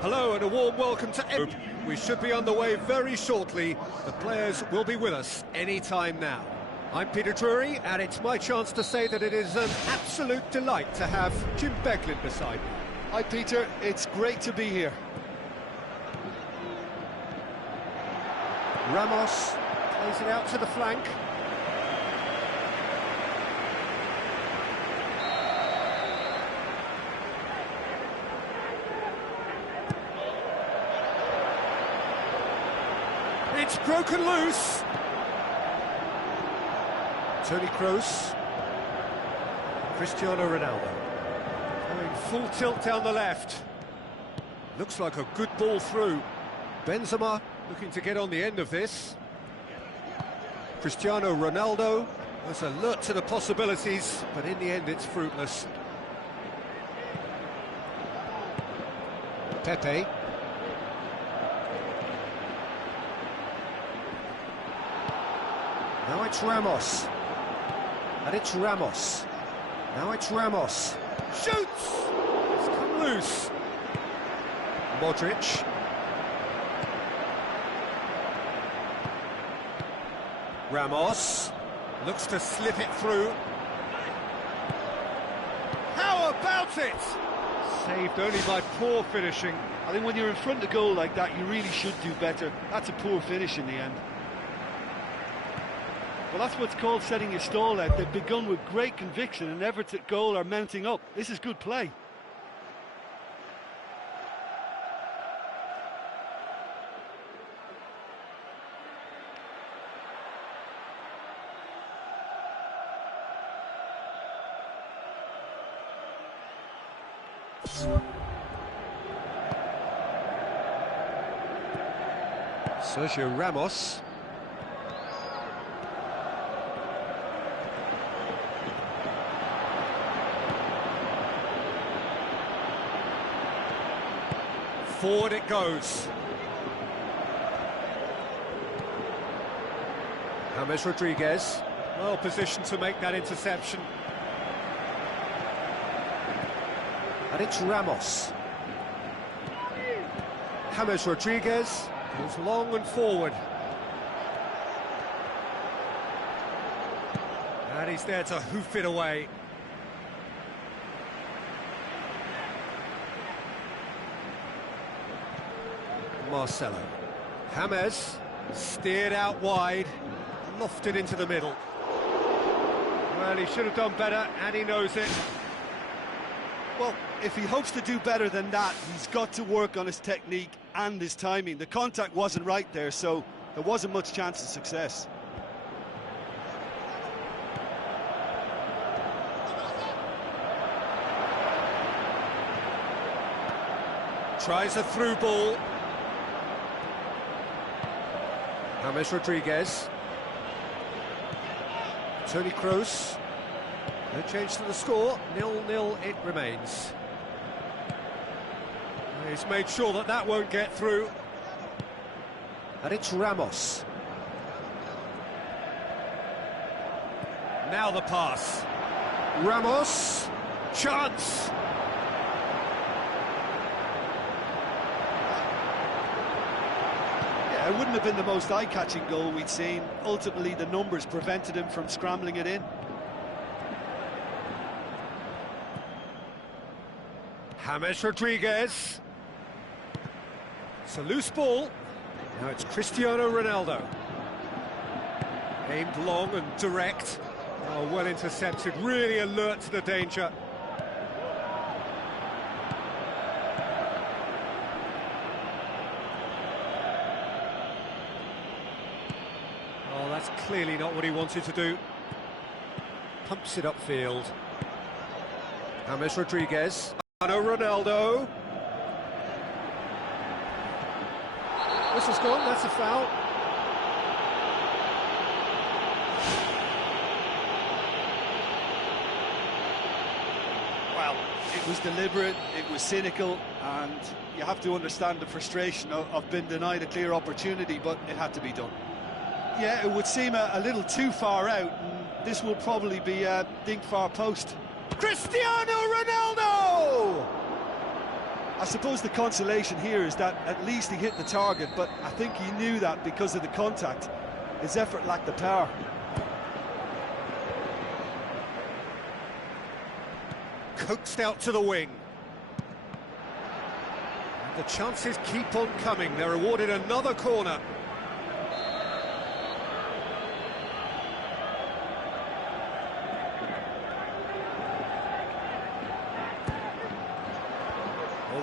Hello and a warm welcome to everyone. We should be on the way very shortly. The players will be with us any time now. I'm Peter Drury, and it's my chance to say that it is an absolute delight to have Jim Beglin beside me. Hi Peter, it's great to be here. Ramos plays it out to the flank. It's broken loose. Toni Kroos. Cristiano Ronaldo. Going full tilt down the left. Looks like a good ball through. Benzema looking to get on the end of this. Cristiano Ronaldo was alert to the possibilities, but in the end it's fruitless. Pepe. Now it's Ramos. And it's Ramos. Now it's Ramos. Shoots! It's come loose. Modric. Ramos. Looks to slip it through. How about it? Saved only by poor finishing. I think when you're in front of goal like that, you really should do better. That's a poor finish in the end. Well, that's what's called setting your stall out. They've begun with great conviction and efforts at goal are mounting up. This is good play. Sergio Ramos. Forward it goes. James Rodriguez, well positioned to make that interception. And it's Ramos. James Rodriguez goes long and forward. And he's there to hoof it away. Marcelo. James steered out wide, lofted into the middle. Well, he should have done better, and he knows it. Well, if he hopes to do better than that, he's got to work on his technique and his timing. The contact wasn't right there, so there wasn't much chance of success. Tries a through ball. James Rodriguez. Toni Kroos. No change to the score. 0-0 it remains. He's made sure that that won't get through. And it's Ramos. Now the pass. Ramos. Chance. It wouldn't have been the most eye-catching goal we'd seen. Ultimately, the numbers prevented him from scrambling it in. James Rodriguez. It's a loose ball. Now it's Cristiano Ronaldo. Aimed long and direct. Oh, well intercepted, really alert to the danger. That's clearly not what he wanted to do. Pumps it upfield. James Rodriguez. Ronaldo. Whistle's gone, that's a foul. Well, it was deliberate, it was cynical, and you have to understand the frustration of being denied a clear opportunity, but it had to be done. Yeah, it would seem a little too far out, and this will probably be a dink far post. Cristiano Ronaldo! I suppose the consolation here is that at least he hit the target, but I think he knew that because of the contact. His effort lacked the power. Coaxed out to the wing. And the chances keep on coming. They're awarded another corner.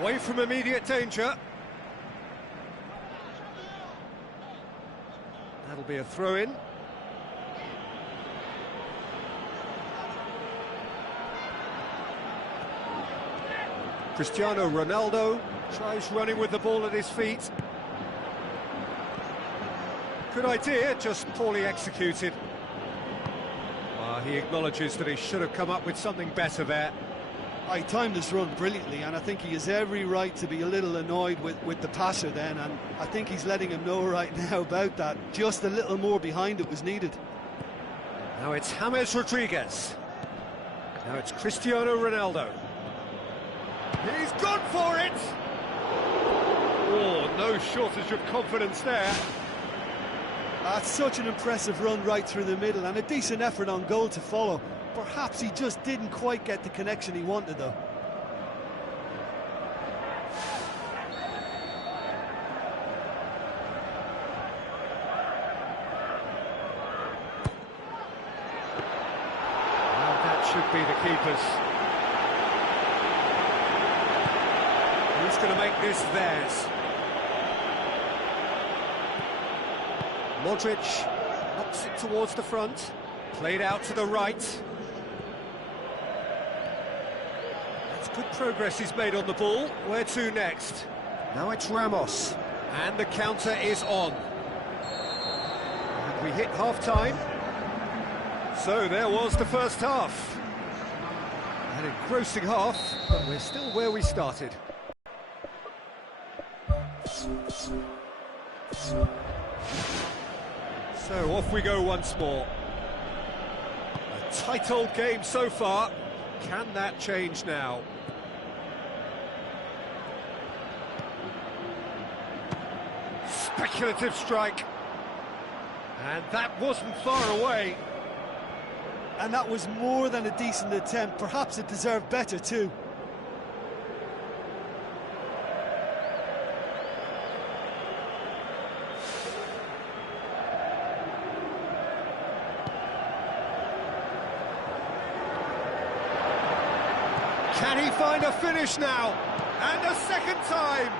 Away from immediate danger. That'll be a throw-in. Cristiano Ronaldo tries running with the ball at his feet. Good idea, just poorly executed. He acknowledges that he should have come up with something better there. He timed this run brilliantly, and I think he has every right to be a little annoyed with the passer then, and I think he's letting him know right now about that. Just a little more behind it was needed. Now it's James Rodriguez. Now it's Cristiano Ronaldo. He's gone for it! Oh, no shortage of confidence there. That's such an impressive run right through the middle, and a decent effort on goal to follow. Perhaps he just didn't quite get the connection he wanted, though. Well, that should be the keeper's. Who's going to make this theirs? Modric knocks it towards the front. Played out to the right. That's good progress he's made on the ball. Where to next? Now it's Ramos. And the counter is on. And we hit half-time. So there was the first half. An engrossing half, but we're still where we started. So off we go once more. A tight old game so far. Can that change now? Speculative strike. And that wasn't far away. And that was more than a decent attempt. Perhaps it deserved better too. Can he find a finish now? And a second time!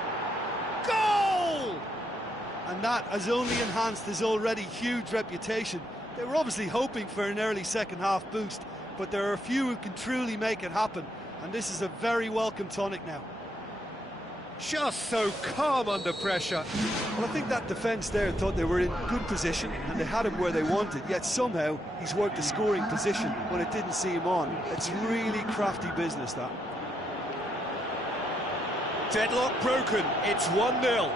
Goal! And that has only enhanced his already huge reputation. They were obviously hoping for an early second-half boost, but there are a few who can truly make it happen, and this is a very welcome tonic now. Just so calm under pressure. Well, I think that defence there thought they were in good position, and they had him where they wanted, yet somehow he's worked a scoring position when it didn't see him on. It's really crafty business, that. Deadlock broken, it's 1-0.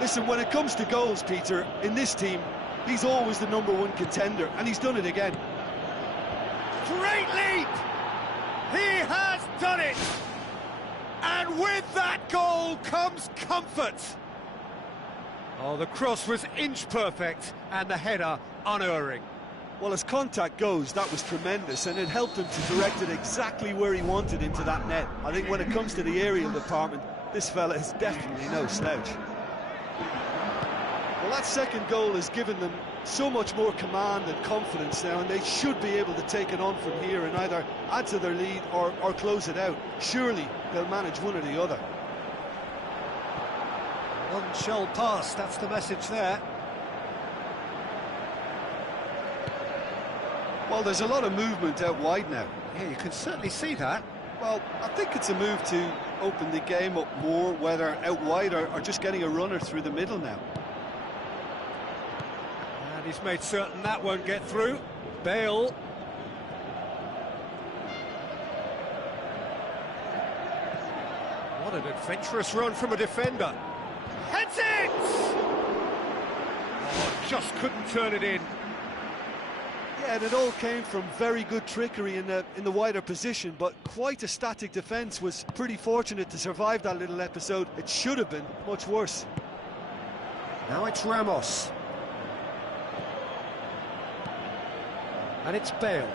Listen, when it comes to goals, Peter, in this team, he's always the #1 contender, and he's done it again. Great leap! He has done it! And with that goal comes comfort. Oh, the cross was inch perfect, and the header unerring. Well, as contact goes, that was tremendous, and it helped him to direct it exactly where he wanted into that net. I think when it comes to the aerial department, this fella is definitely no slouch. Well, that second goal has given them so much more command and confidence now, and they should be able to take it on from here and either add to their lead or close it out. Surely they'll manage one or the other. None shall pass, that's the message there. Well, there's a lot of movement out wide now. Yeah, you can certainly see that. Well, I think it's a move to open the game up more, whether out wide or just getting a runner through the middle now. And he's made certain that won't get through. Bale. What an adventurous run from a defender. Heads it! Oh, just couldn't turn it in. Yeah, Yeah, and it all came from very good trickery in the wider position, but quite a static defence. Was pretty fortunate to survive that little episode. It should have been much worse. Now it's Ramos. And it's Bale.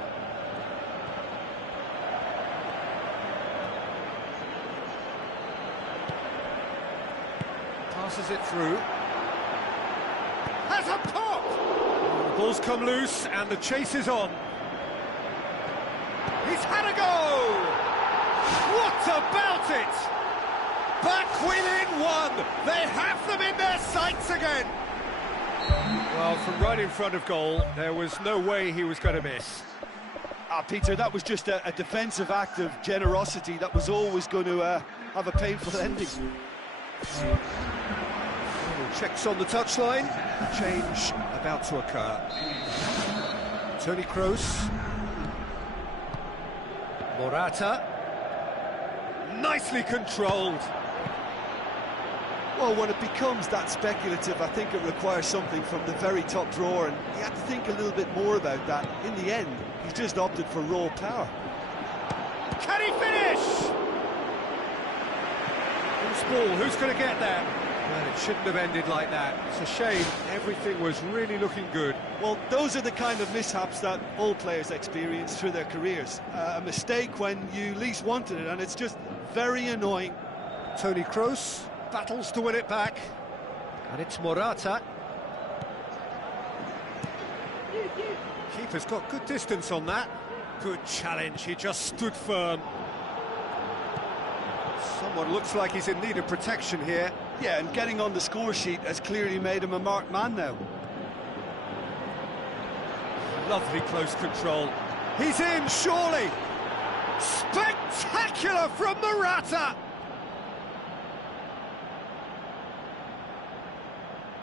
Passes it through. Has a pop! The ball's come loose and the chase is on. He's had a go! What about it? Back within one! They have them in their sights again! Well, from right in front of goal, there was no way he was going to miss. Peter, that was just a defensive act of generosity that was always going to have a painful ending. Checks on the touchline. Change about to occur. Toni Kroos. Morata. Nicely controlled. Well, when it becomes that speculative, I think it requires something from the very top drawer, and you have to think a little bit more about that. In the end, he's just opted for raw power. Can he finish? Loose ball, who's going to get there? Well, it shouldn't have ended like that. It's a shame. Everything was really looking good. Well, those are the kind of mishaps that all players experience through their careers. A mistake when you least wanted it, and it's just very annoying. Toni Kroos battles to win it back. And it's Morata. Keeper's got good distance on that. Good challenge, he just stood firm. Someone looks like he's in need of protection here. Yeah, and getting on the score sheet has clearly made him a marked man now. Lovely close control. He's in, surely! Spectacular from Morata!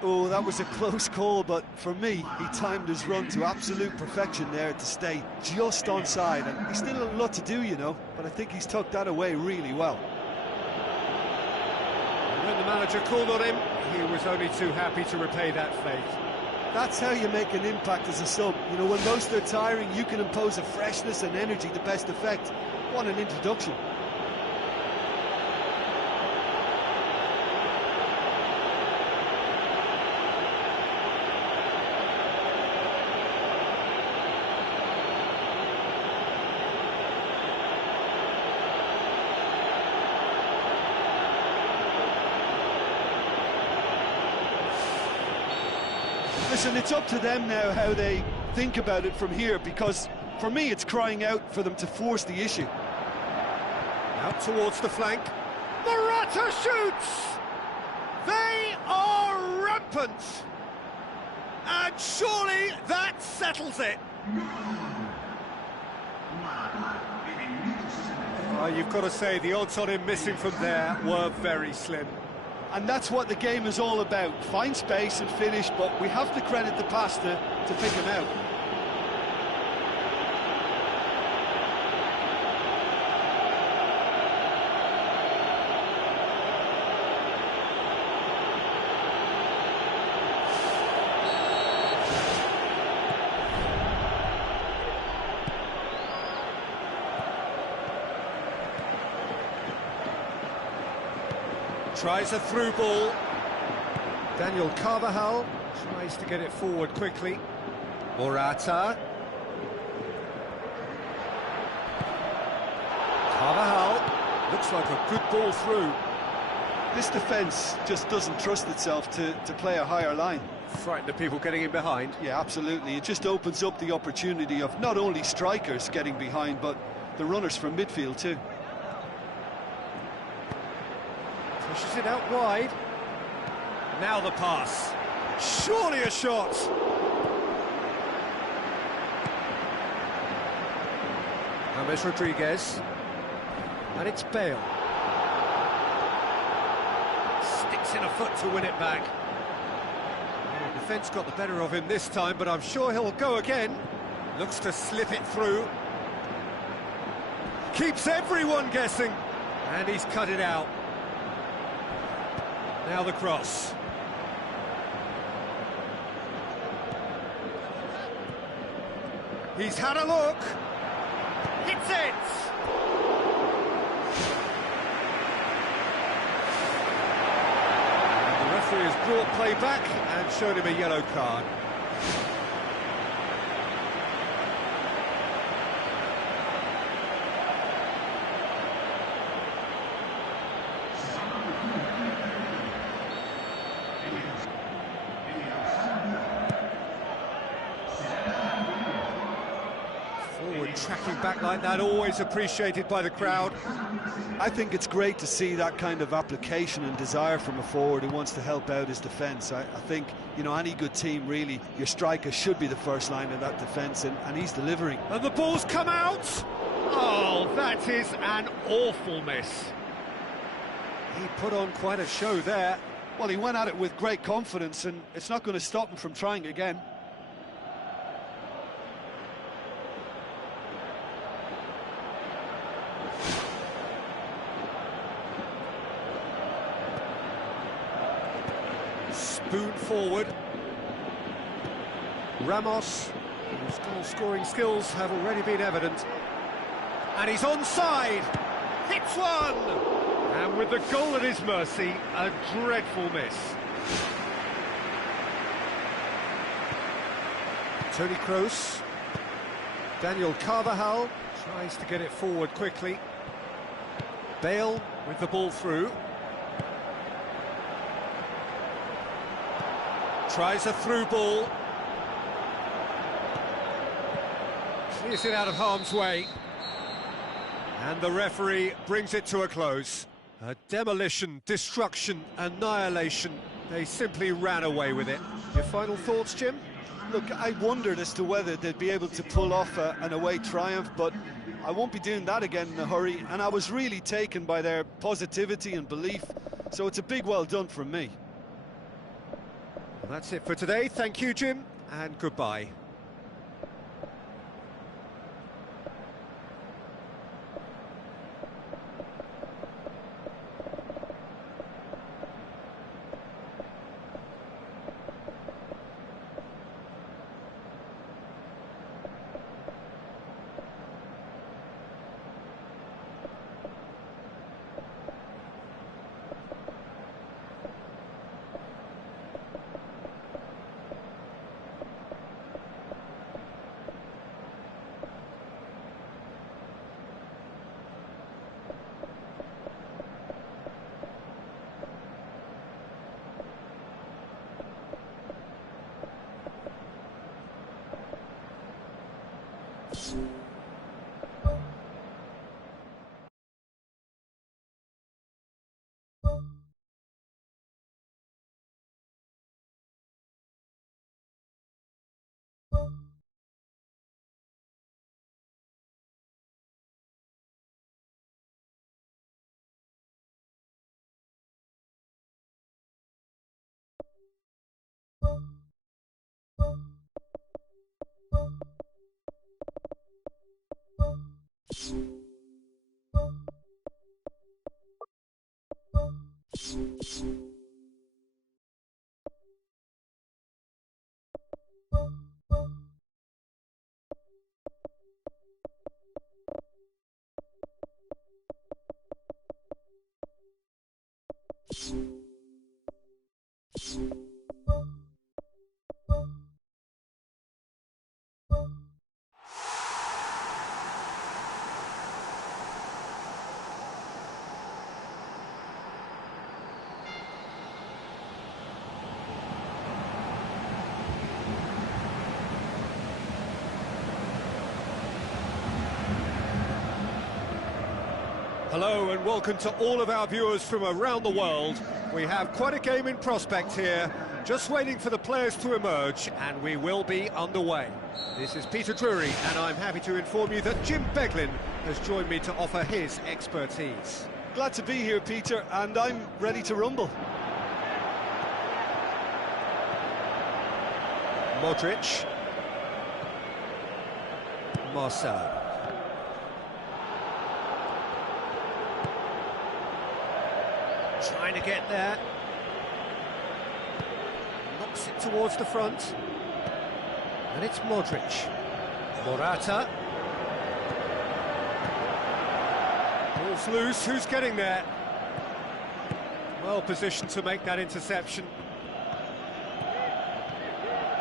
Oh, that was a close call, but for me, he timed his run to absolute perfection there to stay just onside. And he's still a lot to do, you know, but I think he's tucked that away really well. When the manager called on him, he was only too happy to repay that faith. That's how you make an impact as a sub. You know, when most are tiring, you can impose a freshness and energy to best effect. What an introduction. Listen, it's up to them now how they think about it from here, because for me it's crying out for them to force the issue. Out towards the flank. Morata shoots! They are rampant! And surely that settles it! You've got to say, the odds on him missing from there were very slim. And that's what the game is all about. Find space and finish, but we have to credit the passer to pick him out. Tries a through ball. Daniel Carvajal tries to get it forward quickly. Morata. Carvajal. Looks like a good ball through. This defence just doesn't trust itself to play a higher line. Frighten the people getting in behind. Yeah, absolutely. It just opens up the opportunity of not only strikers getting behind, but the runners from midfield too. Pushes it out wide. Now the pass. Surely a shot. James Rodriguez. And it's Bale. Sticks in a foot to win it back. The defence got the better of him this time, but I'm sure he'll go again. Looks to slip it through. Keeps everyone guessing. And he's cut it out. Now the cross. He's had a look. Hits it! And the referee has brought play back and shown him a yellow card. Tracking back like that, always appreciated by the crowd. I think it's great to see that kind of application and desire from a forward who wants to help out his defence. I think, you know, any good team, really, your striker should be the first line of that defence, and he's delivering. And the ball's come out! Oh, that is an awful miss. He put on quite a show there. Well, he went at it with great confidence, and it's not going to stop him from trying again. Spoon forward. Ramos, whose goal-scoring skills have already been evident. And he's onside. Hits one! And with the goal at his mercy, a dreadful miss. Toni Kroos. Daniel Carvajal tries to get it forward quickly. Bale with the ball through. Tries a through ball. Clears it out of harm's way. And the referee brings it to a close. A demolition, destruction, annihilation. They simply ran away with it. Your final thoughts, Jim? Look, I wondered as to whether they'd be able to pull off an away triumph, but I won't be doing that again in a hurry. And I was really taken by their positivity and belief. So it's a big well done from me. Well, that's it for today. Thank you, Jim, and goodbye. Hello and welcome to all of our viewers from around the world. We have quite a game in prospect here, just waiting for the players to emerge, and we will be underway. This is Peter Drury, and I'm happy to inform you that Jim Beglin has joined me to offer his expertise. Glad to be here, Peter, and I'm ready to rumble. Modric. Marcelo. Trying to get there. Knocks it towards the front. And it's Modric. Morata. Ball's loose, who's getting there? Well positioned to make that interception.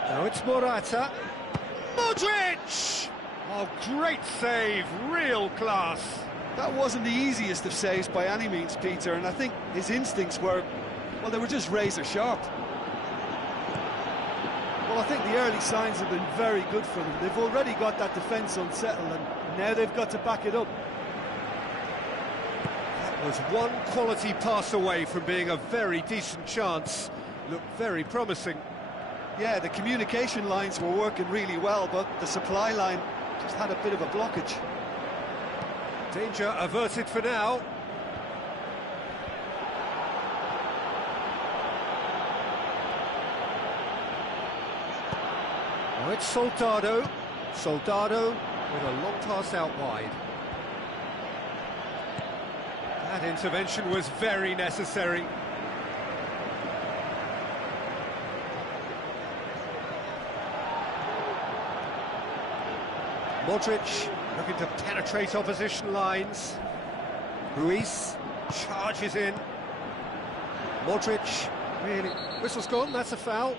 Now it's Morata. Modric! Oh, great save, real class. That wasn't the easiest of saves by any means, Peter, and I think his instincts were, well, they were just razor sharp. Well, I think the early signs have been very good for them. They've already got that defence unsettled, and now they've got to back it up. That was one quality pass away from being a very decent chance. Looked very promising. Yeah, the communication lines were working really well, but the supply line just had a bit of a blockage. Danger averted for now. Oh, it's Soldado. Soldado with a long pass out wide. That intervention was very necessary. Modric looking to penetrate opposition lines. Ruiz charges in. Modric, really. Whistle's gone, that's a foul.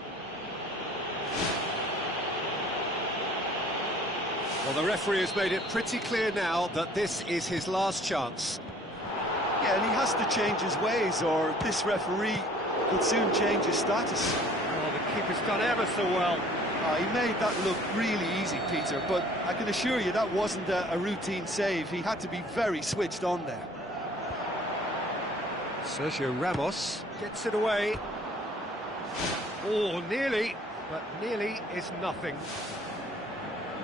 Well, the referee has made it pretty clear now that this is his last chance. Yeah, and he has to change his ways, or this referee could soon change his status. Oh, the keeper's done ever so well. He made that look really easy, Peter, but I can assure you that wasn't a routine save. He had to be very switched on there. Sergio Ramos gets it away. Oh, nearly, but nearly is nothing.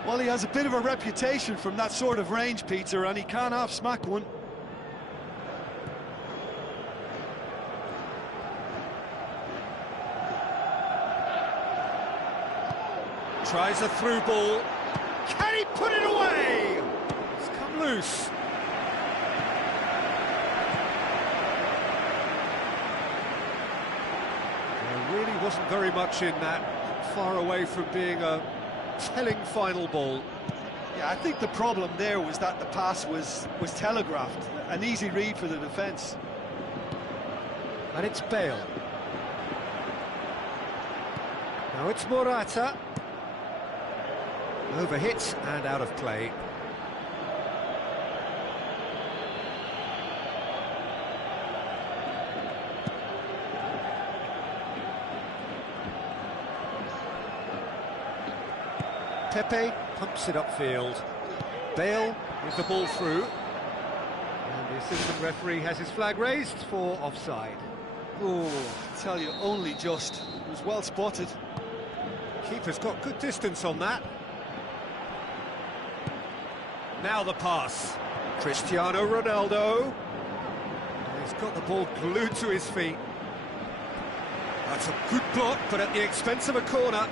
Well, he has a bit of a reputation from that sort of range, Peter, and he can't half-smack one. Tries a through ball. Can he put it away? It's come loose. There really wasn't very much in that, far away from being a telling final ball. Yeah, I think the problem there was that the pass was telegraphed. An easy read for the defence. And it's Bale. Now it's Morata. Overhit and out of play. Pepe pumps it upfield. Bale with the ball through. And the assistant referee has his flag raised for offside. Oh, I tell you, only just. It was well spotted. Keeper's got good distance on that. Now the pass. Cristiano Ronaldo. He's got the ball glued to his feet. That's a good block, but at the expense of a corner.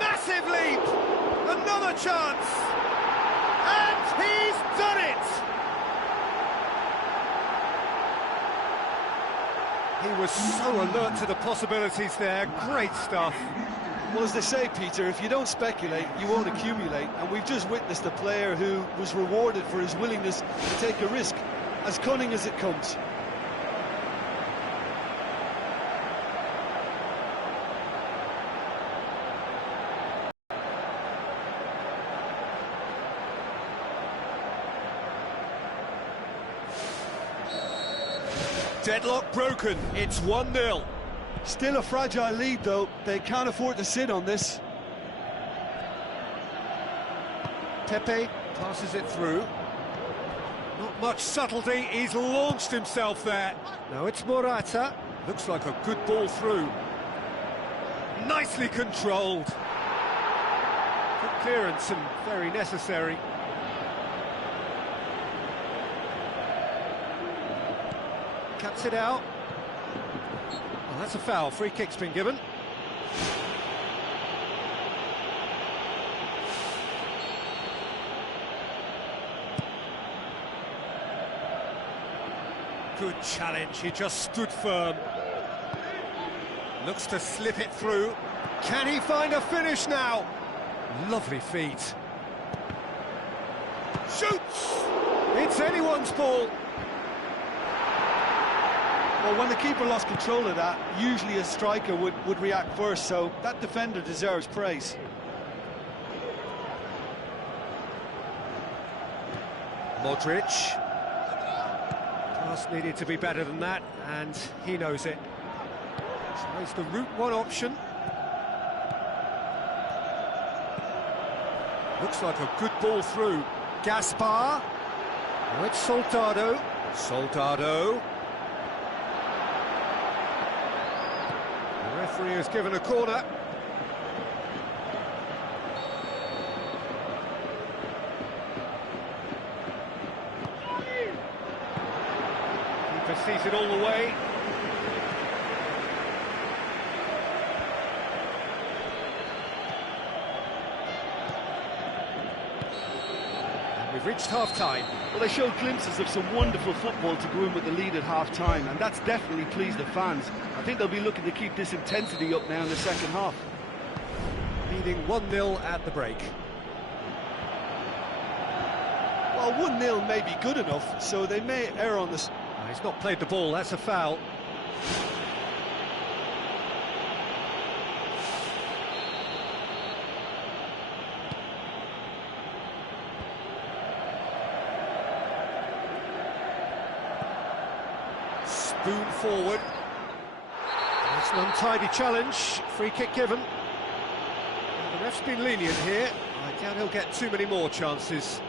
Massive leap! Another chance! And he's done it! He was so alert to the possibilities there. Great stuff. Well, as they say, Peter, if you don't speculate, you won't accumulate. And we've just witnessed a player who was rewarded for his willingness to take a risk, as cunning as it comes. Deadlock broken, it's 1-0. Still a fragile lead, though. They can't afford to sit on this. Pepe passes it through. Not much subtlety, he's launched himself there. Now it's Morata. Looks like a good ball through. Nicely controlled. Good clearance and very necessary. Cuts it out. Oh, that's a foul. Free kick's been given. Good challenge, he just stood firm. Looks to slip it through. Can he find a finish now? Lovely feet. Shoots! It's anyone's ball. Well, when the keeper lost control of that, usually a striker would react first, so that defender deserves praise. Modric. Pass needed to be better than that, and he knows it. Tries the route one option. Looks like a good ball through. Gaspar. Now it's Soldado. Soldado. The referee has given a corner. Keeper sees it all the way. We've reached half-time. Well, they showed glimpses of some wonderful football to go in with the lead at half-time, and that's definitely pleased the fans. I think they'll be looking to keep this intensity up now in the second half. Leading 1-0 at the break. Well, 1-0 may be good enough, so they may err on this. He's not played the ball, that's a foul. Spoon forward. It's an untidy challenge. Free kick given. The ref's been lenient here. I doubt he'll get too many more chances.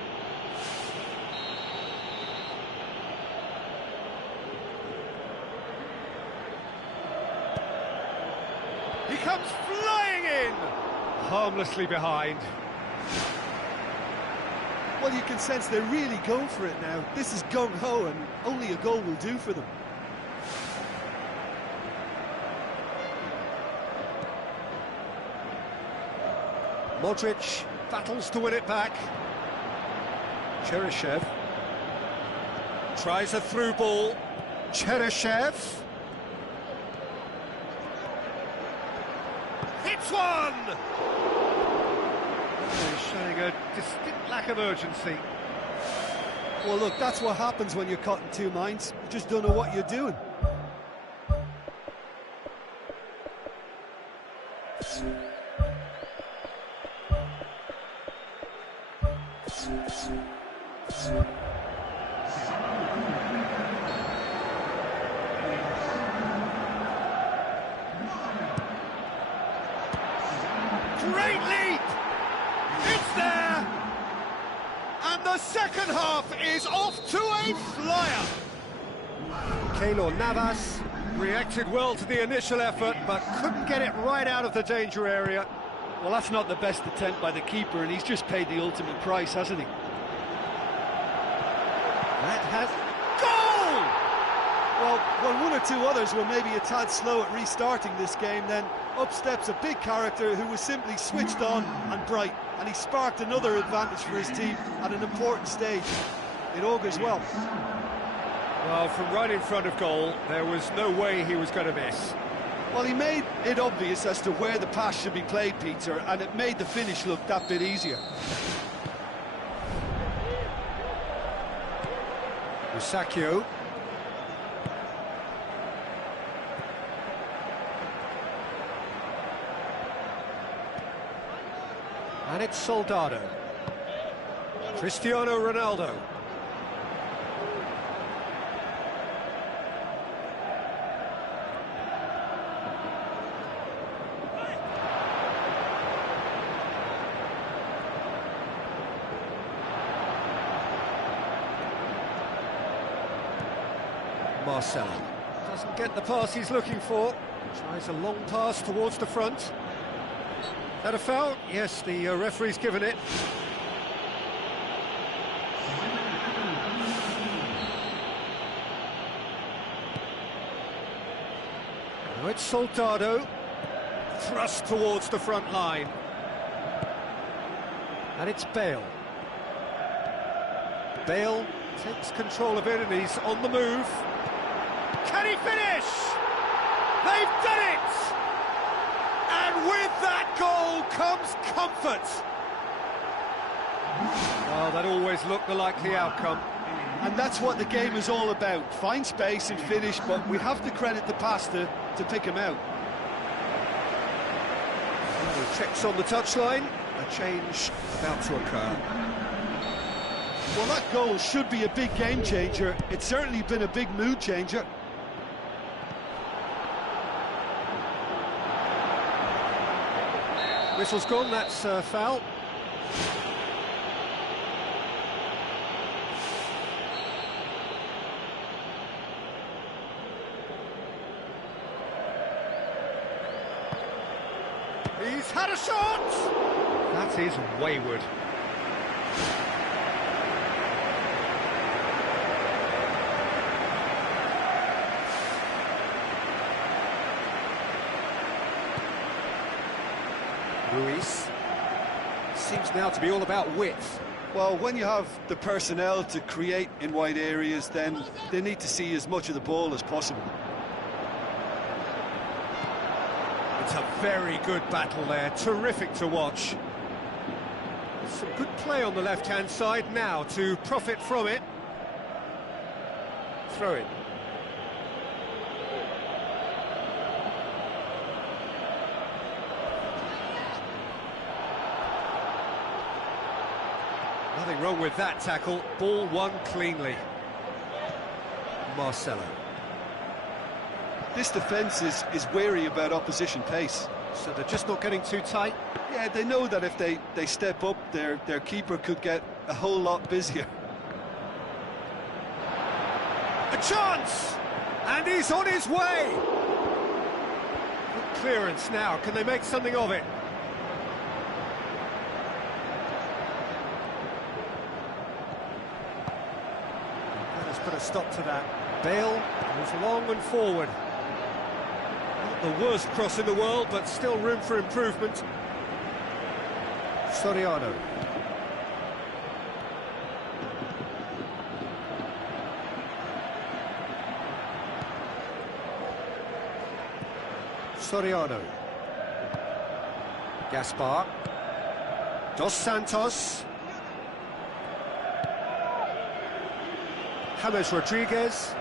He comes flying in! Harmlessly behind. Well, you can sense they're really going for it now. This is gung-ho, and only a goal will do for them. Modric battles to win it back. Cheryshev tries a through ball. Cheryshev hits one! He's showing a distinct lack of urgency. Well, look, that's what happens when you're caught in two minds. You just don't know what you're doing. Great leap! It's there! And the second half is off to a flyer! Keylor Navas reacted well to the initial effort, but couldn't get it right out of the danger area. Well, that's not the best attempt by the keeper, and he's just paid the ultimate price, hasn't he? That has... Goal! Well, when one or two others were maybe a tad slow at restarting this game, then up steps a big character who was simply switched on and bright, and he sparked another advantage for his team at an important stage. It augurs well. Well, from right in front of goal, there was no way he was going to miss. Well, he made it obvious as to where the pass should be played, Peter, and it made the finish look that bit easier. Musacchio. And it's Soldado. Cristiano Ronaldo. Marcelo doesn't get the pass he's looking for. Tries a long pass towards the front. That a foul? Yes, the referee's given it. Now it's Soldado. Thrust towards the front line. And it's Bale. Bale takes control of it and he's on the move. Can he finish? They've done it! And with that goal comes comfort. Well, that always looked the likely outcome. And that's what the game is all about. Find space and finish, but we have to credit the pass to pick him out. Checks on the touchline. A change about to occur. Well, that goal should be a big game changer. It's certainly been a big mood changer. Whistle's gone, that's foul. He's had a shot! That is wayward. Ruiz seems now to be all about width. Well, when you have the personnel to create in wide areas, then they need to see as much of the ball as possible. It's a very good battle there, terrific to watch. Some good play on the left-hand side now to profit from it. Throw in. Nothing wrong with that tackle, ball won cleanly. Marcelo. This defence is wary about opposition pace. So they're just not getting too tight? Yeah, they know that if they step up, their keeper could get a whole lot busier. A chance! And he's on his way! Good clearance now, can they make something of it? Let's put a stop to that. Bale moves along and forward. Not the worst cross in the world, but still room for improvement. Soriano. Soriano. Gaspar. Dos Santos. James Rodriguez.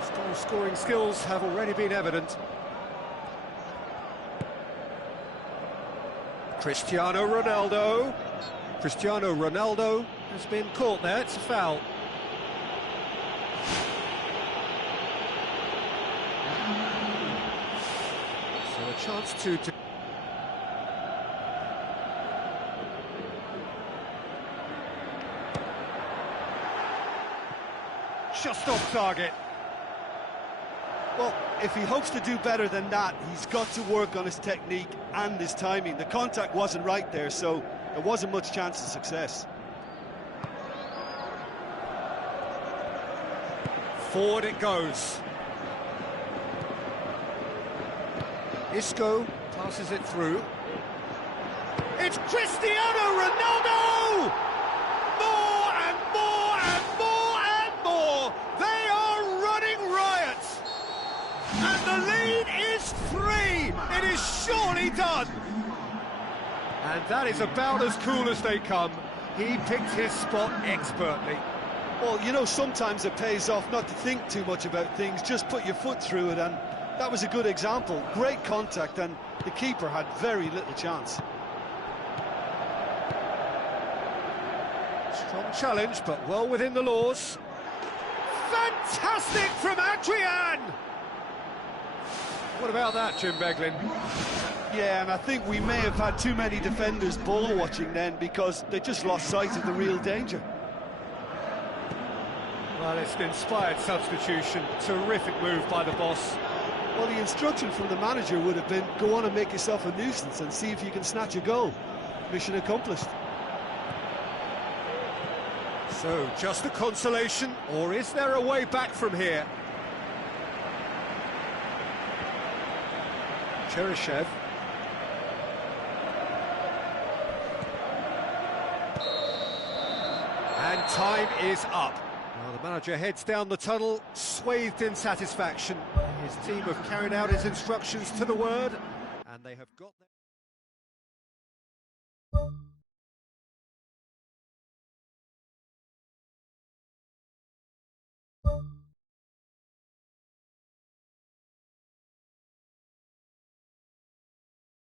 His goal-scoring skills have already been evident. Cristiano Ronaldo. Cristiano Ronaldo has been caught there, it's a foul. So a chance to... Just off target. Well, if he hopes to do better than that, he's got to work on his technique and his timing. The contact wasn't right there, so there wasn't much chance of success. Forward it goes. Isco passes it through. It's Cristiano Ronaldo! More and more and more and more! They are running riot! And the lead is 3! It is surely done! And that is about as cool as they come. He picked his spot expertly. Well, you know, sometimes it pays off not to think too much about things, just put your foot through it, and that was a good example. Great contact, and the keeper had very little chance. Strong challenge, but well within the laws. Fantastic from Adrian! What about that, Jim Beglin? Yeah, and I think we may have had too many defenders ball watching then, because they just lost sight of the real danger. Well, it's an inspired substitution. Terrific move by the boss. Well, the instruction from the manager would have been, go on and make yourself a nuisance and see if you can snatch a goal. Mission accomplished. So, just a consolation, or is there a way back from here? Cheryshev. And time is up. Well, the manager heads down the tunnel, swathed in satisfaction. His team have carried out his instructions to the word.